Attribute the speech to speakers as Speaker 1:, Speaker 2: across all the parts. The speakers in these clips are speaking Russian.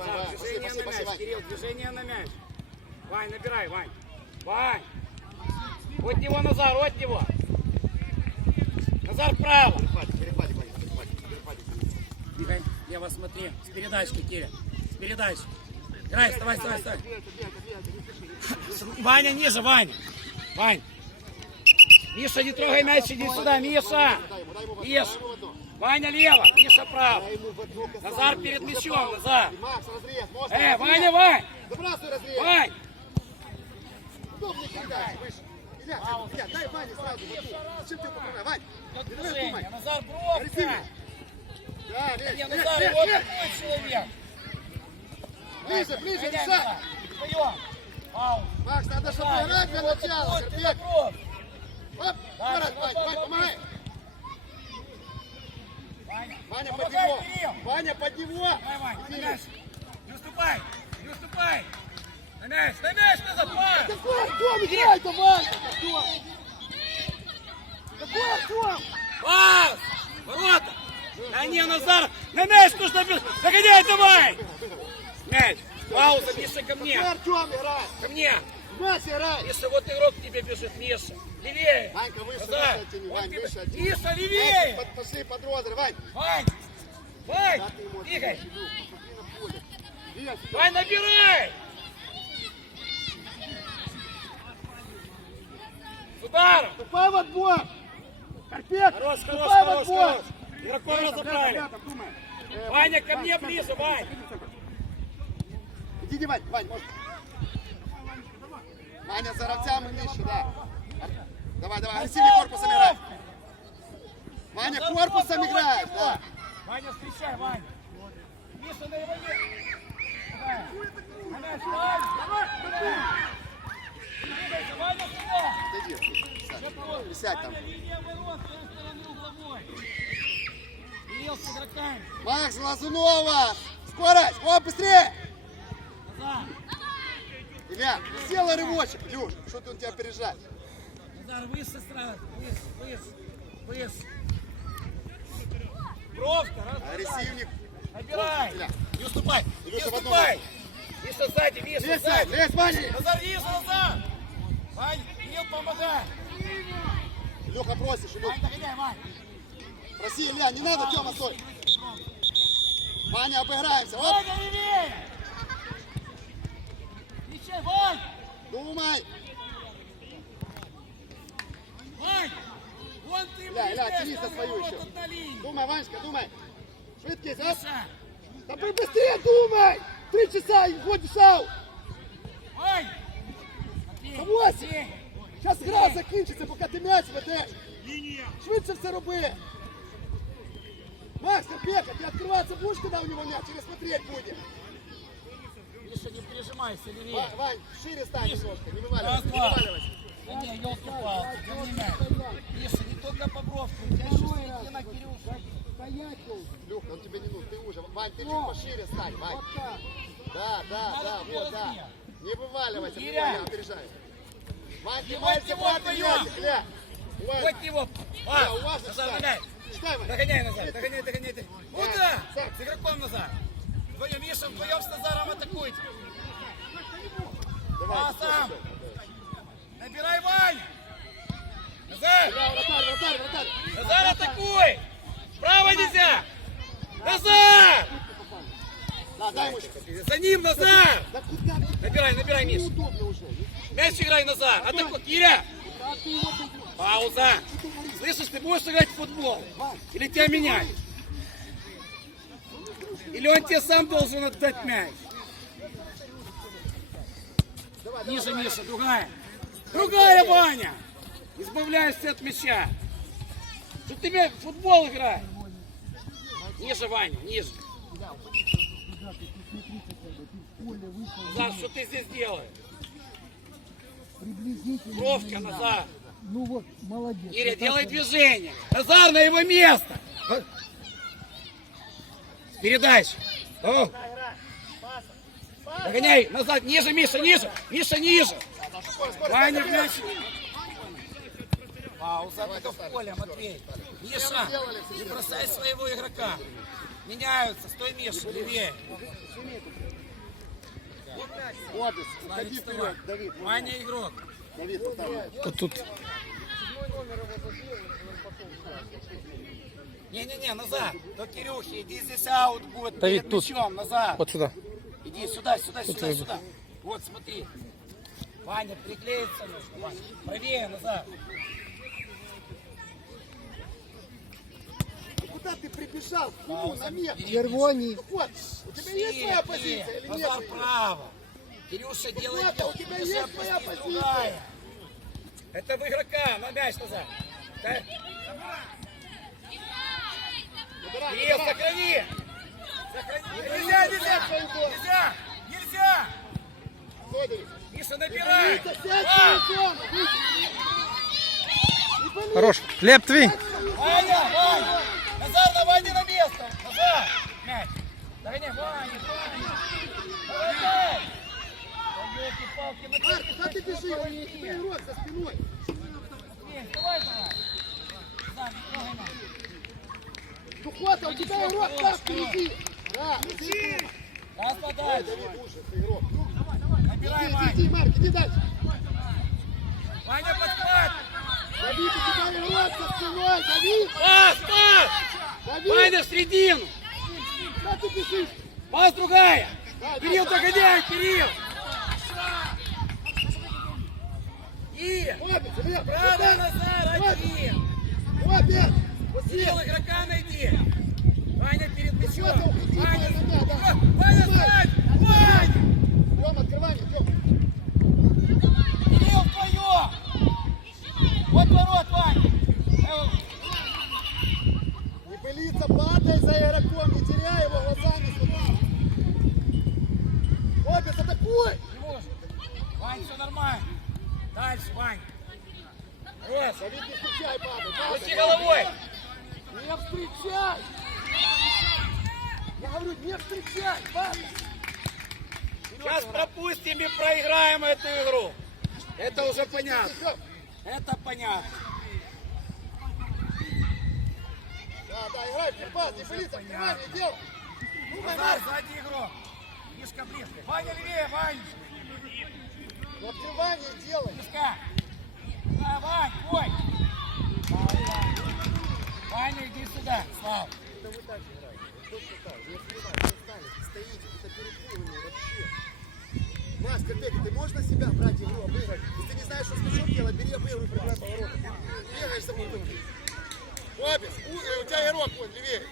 Speaker 1: Вань,
Speaker 2: движение на мяч.
Speaker 1: Вань.
Speaker 2: Кирилл, движение на мяч. Вань, набирай, Вань. Вань. От него, Назар, от него. Назар вправо. Игорь, лево смотри. С передачки, Киря. С передачки. Играй, вставай, вставай, вставай. Ваня ниже, Ваня. Вань. Миша, не трогай мяч, иди сюда, Миша.
Speaker 1: Дай ему, дай ему в одно,
Speaker 2: Миш.
Speaker 1: дай ему в одно.
Speaker 2: Ваня лево, Миша право.
Speaker 1: Дай ему в одно касание.
Speaker 2: Назар перед мячом, Назар.
Speaker 1: Макс, разрез, можно.
Speaker 2: Э. Ваня, Вань.
Speaker 1: Забрасывай разрез.
Speaker 2: Вань.
Speaker 1: Удобнее передачи, выше. Илья, Илья, дай Ване сразу. Зачем ты поправляешь? Вань, не давай думай.
Speaker 2: Назар, бровка.
Speaker 1: Да, лезь, лезь, лезь,
Speaker 2: вот такой человек.
Speaker 1: Ближе, ближе.
Speaker 2: Назар. Пауза.
Speaker 1: Макс, надо, чтобы играть для начала. Оп, Марат, Вань, Вань, помогай.
Speaker 2: Ваня,
Speaker 1: Ваня, под него. Ваня, под него.
Speaker 2: Давай, Вань, на мяч. Не уступай, не уступай. На мяч, на мяч, назад, пас.
Speaker 1: Какой Артем, давай. Артем. Какой Артем?
Speaker 2: Пас. Ворота. А не, Назар, на мяч нужно. Догоняй, давай. Мяч. Пауза, Миша, ко мне.
Speaker 1: Артем играй?
Speaker 2: Ко мне.
Speaker 1: Мяч играй.
Speaker 2: Миша, вот игрок тебе бежит, Миша. Левее.
Speaker 1: Ванька, выше,
Speaker 2: Назар.
Speaker 1: выше оттяни,
Speaker 2: Вот
Speaker 1: Вань, выше оттяни.
Speaker 2: Миша, левее.
Speaker 1: под- Пошли под розы, Вань.
Speaker 2: Вань. Вань.
Speaker 1: Да
Speaker 2: Игорь. Вань, набирай. С ударом.
Speaker 1: Ступай в отбор. Карпек,
Speaker 2: Хорош, хорош, хорош,
Speaker 1: отбор.
Speaker 2: хорош. Игроков разобрали. Ваня, ко мне ближе, Вань.
Speaker 1: Иди, Вань, Вань, может. Ваня, за ровцями нижче, да. Давай, давай, агрессивнее корпусом играй. Ваня, корпусом играешь, да.
Speaker 2: Ваня, встречай, Вань. Миша на его месте. Давай. Двигайся, Ваня, сюда.
Speaker 1: Подойди, сядь. Там.
Speaker 2: Ваня.
Speaker 1: Макс Лазунова! Скорость! О, быстрее!
Speaker 2: Назар.
Speaker 1: Илья, сделай рывочек. Люш, что ты он тебя опережает?
Speaker 2: Назар, выше сразу. Выше, выше, выше. Бровка, раз.
Speaker 1: Агрессивник.
Speaker 2: Набирай.
Speaker 1: Илья.
Speaker 2: Не уступай. Не уступай. Миша сзади, Миша сзади.
Speaker 1: Лезь, Ваня!
Speaker 2: Назар, ниже, Назар. Вань, Кирилл, помогай.
Speaker 1: Илюха, просишь, Илюха.
Speaker 2: Вань, догоняй, Вань.
Speaker 1: Проси, Илья, не надо, Тёма, стой. Ваня, обыграемся. Оп,
Speaker 2: Ваня, левее. Кричай, Вань.
Speaker 1: думай.
Speaker 2: Вань. Вон ты
Speaker 1: Ля, ля,
Speaker 2: там
Speaker 1: свою еще. Думай, Ванечка, думай. Швидкість, оп. Да быстрее думай. Три часа и.
Speaker 2: Вань. Матвей,
Speaker 1: Та восемь.
Speaker 2: Матвей.
Speaker 1: Зараз гра закінчиться, поки ти м'яч ведеш. Швидше все роби. Макс, Карпека, ты открываться будешь, когда у него мяч, или смотреть будем?
Speaker 2: Миша, не прижимайся, левее.
Speaker 1: Ва- Вань, шире стань немножко, не вываливайся, не вываливайся.
Speaker 2: Да не, елки-палки. Миша, не только по бровке, у тебя еще середина, Кирюша.
Speaker 1: Люха, он тебе не нужен, ты уже. Вань, ты чуть пошире стань, Вань. Да, да,
Speaker 2: Надо
Speaker 1: да, вот, да.
Speaker 2: размер.
Speaker 1: Не вываливайся,
Speaker 2: Киря.
Speaker 1: Опережай. Вань, ты
Speaker 2: Вот вдвоем.
Speaker 1: Илья, Илья. Уважно.
Speaker 2: Вот его. А,
Speaker 1: уважно
Speaker 2: Назар,
Speaker 1: читай.
Speaker 2: догоняй.
Speaker 1: Вань.
Speaker 2: Догоняй, догоняй. Куда? С игроком Назар. Вдвоем, Миша, вдвоем с Назаром атакуйте.
Speaker 1: Давай,
Speaker 2: А,
Speaker 1: стой.
Speaker 2: Набирай, Вань. Назар,
Speaker 1: вратарь, вратарь, вратарь.
Speaker 2: Назар, атакуй. Право нельзя. Назар. За ним, Назар. Набирай, набирай,
Speaker 1: уже.
Speaker 2: Мяч играй, Назар. Атакуй, Киря. Пауза. Слышишь, ты будешь играть в футбол? Или тебя менять? Или он тебе сам должен отдать мяч? Ниже, Миша, другая. Другая Ваня! Избавляешься от мяча. Что ты в футбол играешь? Ниже, Ваня, ниже. Назар, что ты здесь делаешь?
Speaker 3: Приблизительно.
Speaker 2: Назар.
Speaker 3: Ну вот, молодец.
Speaker 2: Иря, делай движение. Назар на его место. Передача. О. Догоняй, назад, ниже, Миша, ниже. Миша, ниже. Ваня, мяч. Пауза, это в поле, Матвей. Миша, не бросай своего игрока. Меняются, стой, Миша, левее.
Speaker 1: Обис, уходи вперед, Давид.
Speaker 2: Ваня игрок.
Speaker 1: Давид, вот
Speaker 3: тут
Speaker 2: Не-не-не, назад. До Кирюхи, иди здесь аут будет
Speaker 3: Давид,
Speaker 2: перед
Speaker 3: тут.
Speaker 2: мячом, назад.
Speaker 3: вот сюда.
Speaker 2: Иди сюда, сюда, сюда, сюда. Вот, смотри. Ваня, приклеится Ваня. Правее, назад.
Speaker 1: Куда ты прибежал? К нему, на метр.
Speaker 3: Червоний.
Speaker 1: Ну вот, у тебя есть своя позиция или нет?
Speaker 2: Назар право. Кирюша делает
Speaker 1: Ладно, у тебя есть
Speaker 2: опусти,
Speaker 1: позиция?
Speaker 2: Это в игрока, на мяч назад. Да? Кирилл, сохрани! Сохрани! Нельзя, нельзя! Нельзя! Нельзя! Миша, набирай! А!
Speaker 3: Хорош. Леп твій.
Speaker 2: Ваня, Ваня! Назар, на Ване на место! Назар! Мяч! Догони, Ваня, Ваня! Давай! Елки-палки, на
Speaker 1: Марк, куда ты бежишь? Тебя игрок за спиной.
Speaker 2: Вставай, давай! Назар, не трогай нас!
Speaker 1: Ну хватит, у тебя игрок там впереди. Да.
Speaker 2: Раз подальше!
Speaker 1: Уже, ты игрок.
Speaker 2: Набирай, Ваня!
Speaker 1: иди, Марк, иди дальше.
Speaker 2: Ваня, подхват!
Speaker 1: Давид, у тебя за спиной. Давид,
Speaker 2: Пас, пас!
Speaker 1: Давид.
Speaker 2: Ваня в середину!
Speaker 1: Куда ты бежишь?
Speaker 2: Пас другая!
Speaker 1: Да,
Speaker 2: Кирилл,
Speaker 1: да,
Speaker 2: догоняй, Кирилл! И!
Speaker 1: Давид,
Speaker 2: Право. Назар, один!
Speaker 1: Обе.
Speaker 2: Сил игрока найди! Ваня перед мячом!
Speaker 1: Что
Speaker 2: Ваня,
Speaker 1: Ваня, да.
Speaker 2: Ваня,
Speaker 1: Давай.
Speaker 2: стань! Ваня!
Speaker 1: Тём, открывание, Тём.
Speaker 2: Кирилл, твое! Вот ворот, Ваня! Э,
Speaker 1: Не пылиться, падай за игроком, не теряй его глазами. смотри. Обе, атакуй!
Speaker 2: не может. Вань, все нормально. Дальше, Вань. Раз.
Speaker 1: Давид, не встречай, падай, падай.
Speaker 2: Крути головой.
Speaker 1: Не встречай! Я говорю, не встречай, падай.
Speaker 2: Сейчас пропустим и проиграем эту игру. Это уже понятно. Это понятно.
Speaker 1: Да, да, играй, пас, не пылиться, открывание, делай. Ну,
Speaker 2: Назар, сзади игрок. Мишка близко. Ваня левее, Ваня.
Speaker 1: Ну, открывание делай.
Speaker 2: Мишка. Да, Вань, ой. Ваня, иди сюда. Слава.
Speaker 1: Это вы так играете. Точно так же. Я понимаю, вы встали, стоите, это перепугивание вообще. Макс, ты можешь на себя брать игру, обыграть? Если ты не знаешь, что с мячом делать, бери обыгрывай, прибирай поворот. Бегаешь за мной. Обис, у, э, у тебя игрок вон левее.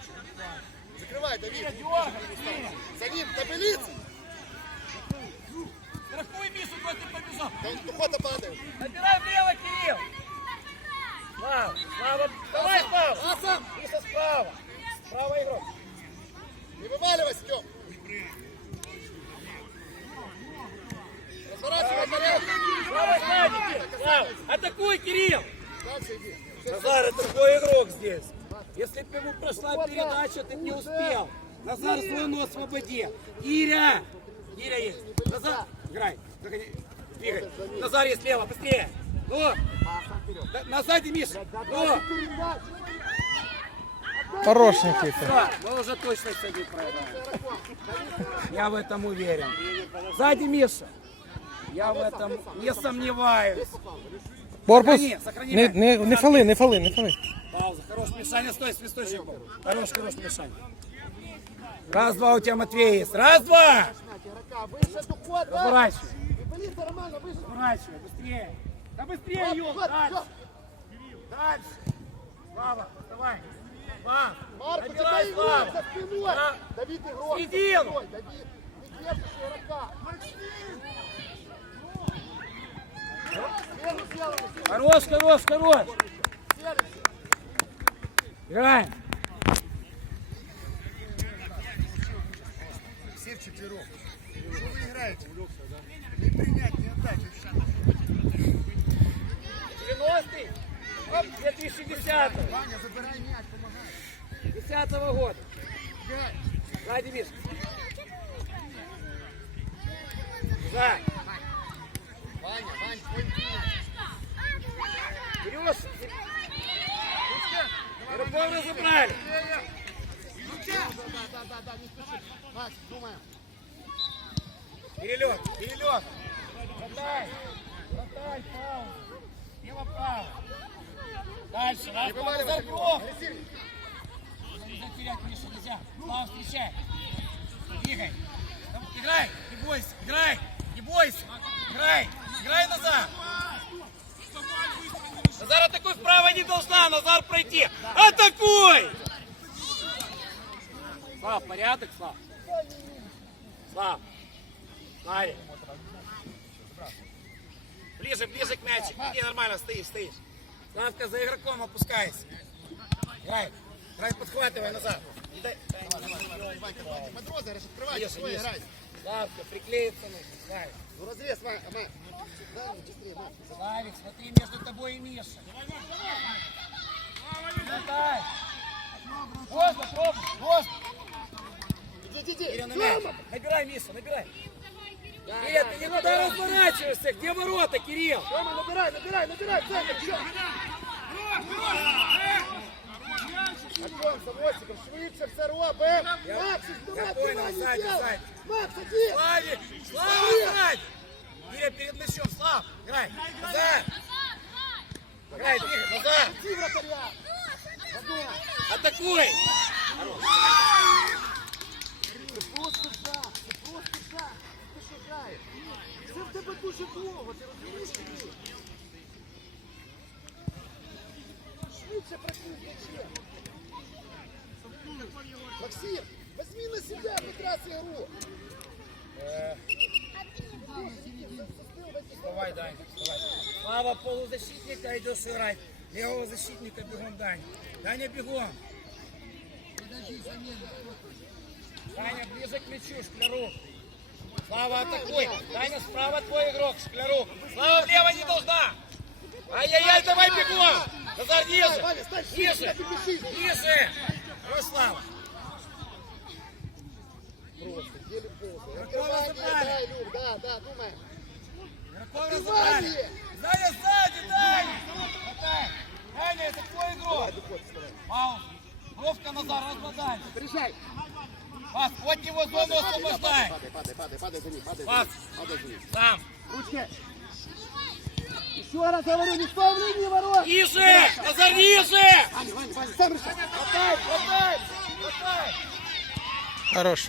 Speaker 1: Закрывай, Давид. За ним, табелица.
Speaker 2: Страхуй Мишу, куда ты побежал.
Speaker 1: Да он куда-то падает.
Speaker 2: Набирай влево, Зону освободи. Киря! Киря есть. Назар, играй. Двигай. Назар есть слева, быстрее. Ну, Да, на сзади, Миша. Ну.
Speaker 3: Хорош, Никита.
Speaker 2: все, мы уже точно сегодня проиграем. Я в этом уверен. Сзади, Миша. Я в этом не сомневаюсь.
Speaker 3: Корпус.
Speaker 2: Сохрани, сохрани
Speaker 3: Не, не, не фали, не фали, не фали.
Speaker 2: Пауза. Хорош, Мишаня, стой, свисточек был. Хорош, хорош, Мишаня. Раз, два у тебя Матвей есть. Раз, два. Разворачивай. Разворачивай, быстрее. Да быстрее,
Speaker 1: вот,
Speaker 2: дальше. Дальше. Слава, давай. Два.
Speaker 1: Марк, игрок
Speaker 2: Слава.
Speaker 1: за спиной.
Speaker 2: Да.
Speaker 1: Давид игрок. спиной. Давид, не держишь игрока.
Speaker 2: Хорош, хорош, хорош. Играем.
Speaker 1: Все вчетвером. Что вы играете? Не принять, не отдать.
Speaker 2: 90-й. Оп, 2010
Speaker 1: Ваня, забирай мяч, помогай.
Speaker 2: 10 года.
Speaker 1: Играй.
Speaker 2: Сзади, Миш. Сзади.
Speaker 1: Ваня, Вань, твой мяч.
Speaker 2: Берешь. Игроков разобрали.
Speaker 1: Да, да, да, да, не спеши. Макс, думаем.
Speaker 2: Перелет, перелет. Хватай, хватай, пауза. Лево, право. Дальше, два, назад, круг. Нельзя терять, Миша, нельзя. Слава, встречай. Двигай. Играй, не бойся, играй, не бойся. Играй, играй назад. Назар, атакуй вправо не должна, Назар пройти. Атакуй! Слав, порядок, Слав. Слав. Славик. Ближе, ближе к мячику. Иди нормально, стоишь, стоишь. Славка за игроком опускайся. Играй. Играй, подхватывай назад. Не дай.
Speaker 1: Матроза, открывай, свой играй.
Speaker 2: Славка, приклеиться нужно. Славик.
Speaker 1: Ну разрез, ну, Ма.
Speaker 2: Славик, смотри между тобой и Мишей. Хватай. Поздно, пробуй, поздно.
Speaker 1: Иди, иди, иди.
Speaker 2: Кирилл, мяч. Набирай, Миша, набирай. Нет, ты не туда разворачиваешься. Где ворота, Кирилл?
Speaker 1: Рома, набирай, набирай, набирай, центр, чё? Артем, Самосиков, швидше все робимо. Макс,
Speaker 2: понял,
Speaker 1: давай, не делай. Макс, один.
Speaker 2: Славик, Слава, сзади. Кирилл, перед мячом, Слав. Играй, назад. Играй, двигай, назад.
Speaker 1: Иди, вратаря.
Speaker 2: Атакуй.
Speaker 1: Це просто жах, це просто жах. Ти що граєш? Це в тебе дуже довго, ти розумієш? чи ні? Швидше працюй з м'ячем. Максим, возьми на себя, прекрасную игру.
Speaker 2: Вставай, Дань, вставай. Слава полузащитника, идешь играть. Левого защитника бегом, Дань. Даня, бегом. Даня, ближе к мячу, Шклярук. Слава, атакуй. Даня, справа твой игрок, Шклярук. Слава влево не должна. Ай-яй-яй, давай бегом. Назар, ниже. Ниже. Ниже. Ой, Слава.
Speaker 1: Просто, еле ползай. Люк, да, да, думай.
Speaker 2: Игроков
Speaker 1: Открывание.
Speaker 2: разобрали. Даня, сзади, Даня. Даня, это твой игрок. Пауза. Бровка Назар, размотай.
Speaker 1: Приезжай.
Speaker 2: Пас, от него зону освобождай.
Speaker 1: Падай, падай, падай, падай за ним, падай за
Speaker 2: Пас.
Speaker 1: ним. Падай за ним.
Speaker 2: Сам.
Speaker 1: Ручки. Еще раз говорю, не стой в линии ворот.
Speaker 2: Ниже! Назар, ниже!
Speaker 1: Ваня, Ваня, Ваня, сам решай.
Speaker 2: Хватай, хватай, хватай.
Speaker 3: Хорош.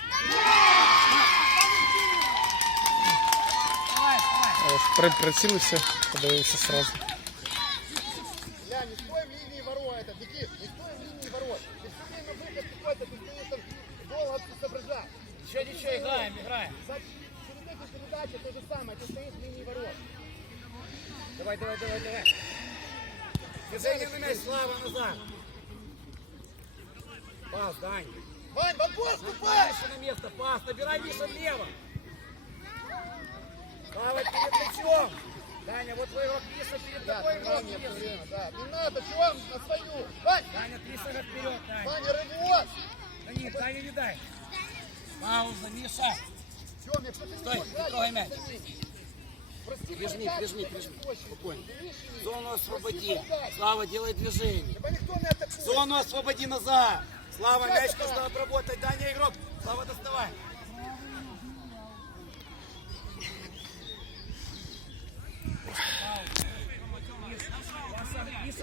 Speaker 2: Давай, давай.
Speaker 3: Хорош. При- Прицілився, подивився сразу.
Speaker 1: Ля, не стой в линии ворот, это, Никит, не стой в линии ворот. Ты все время выход какой-то, ты стоишь там долго соображать.
Speaker 2: Ничего, ничего, играем, играем.
Speaker 1: Кстати, через эти передачи то же самое, ты стоишь в линии ворот.
Speaker 2: Давай, давай, давай, давай. Движение на мяч, Слава, назад. Пас, Дань.
Speaker 1: Вань, ступай!
Speaker 2: Миша на место, пас, набирай Миша влево. Слава перед мячом. Даня, вот твой игрок Миша перед
Speaker 1: Да,
Speaker 2: тобой
Speaker 1: внимание,
Speaker 2: Миша.
Speaker 1: да. Не надо, чего на свою. Вань,
Speaker 2: Даня, три шага вперед, Даня.
Speaker 1: Ваня, рывок.
Speaker 2: Да нет, Даня не дай. Пауза, Миша.
Speaker 1: Ты не
Speaker 2: Стой, трогай мяч.
Speaker 1: Прости,
Speaker 2: Прижми,
Speaker 1: вратарь,
Speaker 2: прижми, прижми. Спокойно. Зону освободи. Слава, делай движение. Зону освободи назад. Слава, мяч нужно обработать. Даня игрок. Слава, доставай.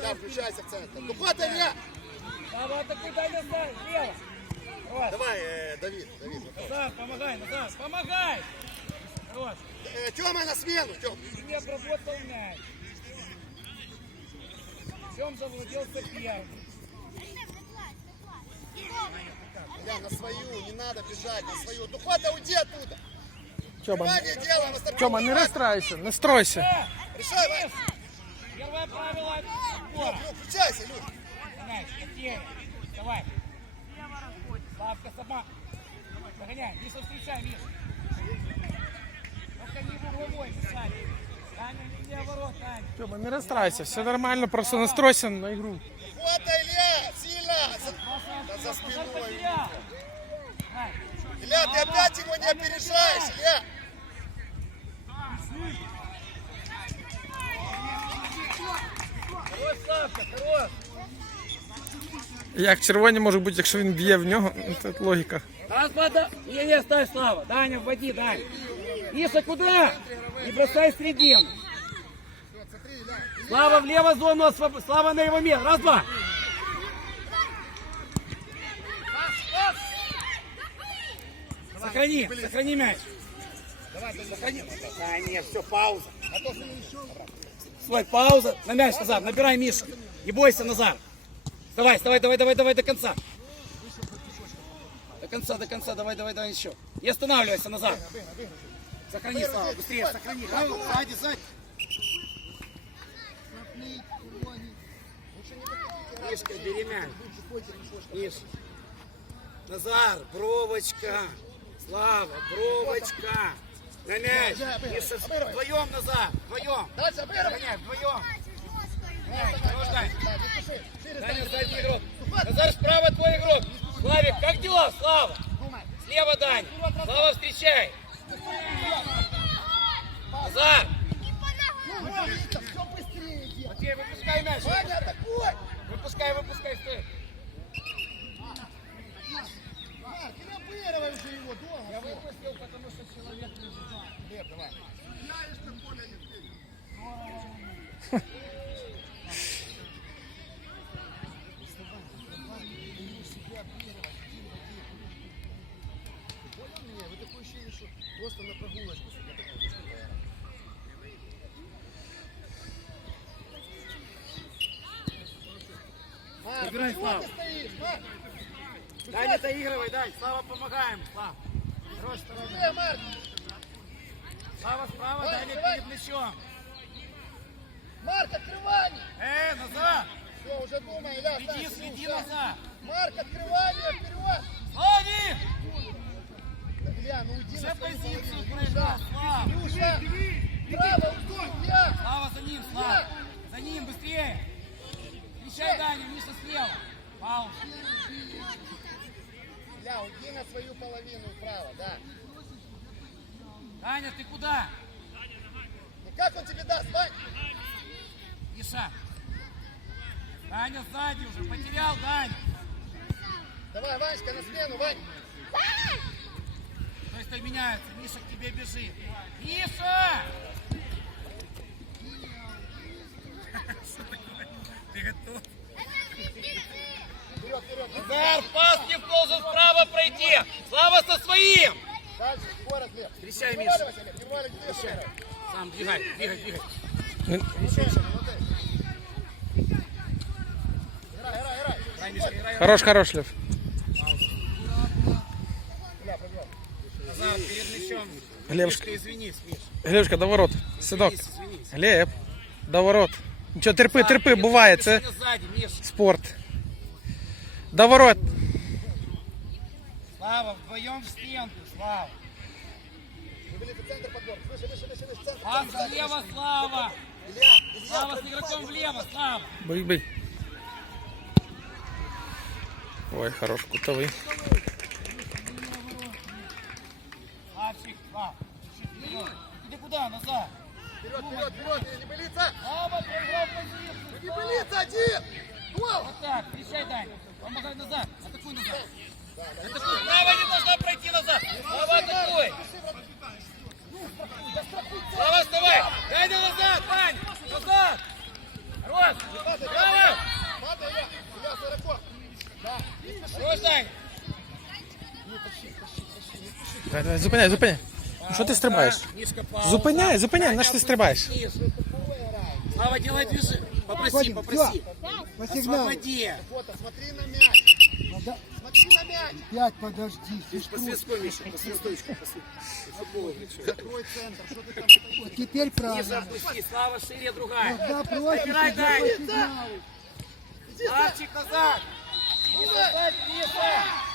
Speaker 1: Да, включайся в центр. Ну, падай, Илья!
Speaker 2: Слава, атакуй, Даня, слева. Хорош.
Speaker 1: Давай, э, Давид, Давид. вот.
Speaker 2: Назад, помогай, назад, помогай. Хорош.
Speaker 1: Э, Тёма на смену, Тём.
Speaker 2: Ты не обработал мяч. Чем завладел соперник?
Speaker 1: Илья, на свою, не надо бежать, на свою. Ну, хватай, уйди оттуда. Внимание делаем,
Speaker 3: не
Speaker 1: убрать.
Speaker 3: розстрайся, не стройся.
Speaker 2: Э,
Speaker 1: Решай, Вань.
Speaker 2: Первое правило
Speaker 1: Люк. Люк, включайся, Люк.
Speaker 2: Потеря. Давай. Славка сама. Догоняй. Миша, встречай, Миша. Только не в угловой, мешай. Таня, линия ворот, Таня.
Speaker 3: Тьома, не розстрайся, все нормально, просто настройся на ігру.
Speaker 1: Хватай, Илья, сильно. За,
Speaker 2: Паса,
Speaker 1: да за
Speaker 2: Назар
Speaker 1: спиной.
Speaker 2: потерял. Ай,
Speaker 1: Илья, ты опять его не опережаешь, Илья.
Speaker 2: Хорош, Славка, хорош.
Speaker 3: Як червоні можуть бути, якщо він б'є в нього, ну, це логіка.
Speaker 2: Раз, вода. Не, не, ставь, Слава. Даня, вводи, Даня. Миша, куда? Не бросай
Speaker 1: Илья.
Speaker 2: Слава влево зону, освоб- Слава на его место. Раз, два. Сохрани, сохрани мяч. Сохрани. А, нет, все, пауза.
Speaker 1: А.
Speaker 2: Стой, пауза. На мяч, Назар. Набирай, Миша. Не бойся, Назар. Давай, давай, давай, давай, давай до конца. До конца, до конца, давай, давай, давай еще. Не останавливайся, Назар. Сохрани, Слава, быстрее, сохрани. Сзади, сзади. Мишка, бери мяч. Миш. Назар, бровочка. Слава, бровочка. На мяч. Миша, вдвоем, Назар, вдвоем. Догоняй, вдвоем. Даня, игрок. Назар, справа твой игрок. Славик, как дела, Слава? Слева, Дань. Слава, встречай. Назар.
Speaker 1: Все быстрее делай.
Speaker 2: Матвей, выпускай мяч.
Speaker 1: Ваня, атакуй.
Speaker 2: Выпускай, выпускай, стой.
Speaker 1: Марк, ты обыгрывай уже его дома.
Speaker 2: Я выпустил, потому что доигрывай, Дань. Слава, помогаем. Слава. Хорош,
Speaker 1: Марк!
Speaker 2: Слава справа, Даня
Speaker 1: давай.
Speaker 2: перед плечом.
Speaker 1: Марк, открывание!
Speaker 2: Э, назад.
Speaker 1: Все, уже думай, Илья,
Speaker 2: Следи,
Speaker 1: Саша,
Speaker 2: следи назад.
Speaker 1: Марк, открывание, вперед!
Speaker 2: Славик!
Speaker 1: Да, Илья, ну уйди
Speaker 2: Уже позицию проиграл, Слава.
Speaker 1: Илюша, право, уйди, Илья!
Speaker 2: Слава за ним, Слава. За ним, быстрее. Встречай, Даня, Миша слева. Пауза.
Speaker 1: Илья, уйди на свою половину вправо, да.
Speaker 2: Даня, ты куда?
Speaker 1: Ну как он тебе даст, Вань?
Speaker 2: Миша. Даня сзади уже, потерял Даня.
Speaker 1: Давай, Ванечка, на смену, Вань!
Speaker 2: То есть меняется, Миша к тебе бежит. Миша! Что такое? Ты готов?
Speaker 1: Вперед, вперед!
Speaker 2: Назар, Слава со своим.
Speaker 1: Дальше,
Speaker 2: Миша. Сам двигай, двигай, двигай.
Speaker 3: Хорош, хорош, Лев.
Speaker 2: Перед мячом.
Speaker 3: Глебушка.
Speaker 2: Извинись, Миш.
Speaker 3: Глебушка, до ворот.
Speaker 2: Извинись.
Speaker 3: Глеб, до ворот. Нічого, терпи, терпи, буває, це
Speaker 2: Миш.
Speaker 3: спорт. До ворот.
Speaker 2: Слава, вдвоем в стенку, Слава.
Speaker 1: Выбери центр подбор. Выше, выше, выше, выше, центр.
Speaker 2: Пас
Speaker 1: центр,
Speaker 2: влево,
Speaker 1: выше.
Speaker 2: Слава.
Speaker 1: Илья, Илья,
Speaker 2: Слава с игроком влево. Слава.
Speaker 3: Бий, бий. Ой, хорош, кутовий.
Speaker 2: Славчик, Слав. Чуть-чуть вперед. Иди куда, назад.
Speaker 1: Вперед, вперед, вперед, не пылиться!
Speaker 2: Слава, проиграл позицию.
Speaker 1: Не пылиться, один! Гол!
Speaker 2: Вот так, встречай, Дань. Помогай назад. Атакуй назад. Слава не должна пройти назад. Слава, атакуй. Слава, вставай. Дай на назад, Дань. Назад. Хорош. Слава. Хорош, Дань.
Speaker 3: Давай, давай, зупиняй, зупиняй. Ну, Що ти стрибаєш? Зупиняй, зупиняй, на що ти стрибаєш?
Speaker 2: Слава, делай движение. Попроси, попроси. Освободи.
Speaker 1: Фото, смотри на мяч! Смотри на мяч!
Speaker 4: Пять, подожди,
Speaker 2: По свистку, Миша, по свисточку. по Миша.
Speaker 1: Закрой центр, что ты там такой?
Speaker 4: теперь
Speaker 2: Ниже
Speaker 4: правильно.
Speaker 2: опусти, Слава шире, другая.
Speaker 4: Когда просишь,
Speaker 2: Играй,
Speaker 4: сигналу.
Speaker 2: Славчик назад. Миша, сзади, Миша. Миша,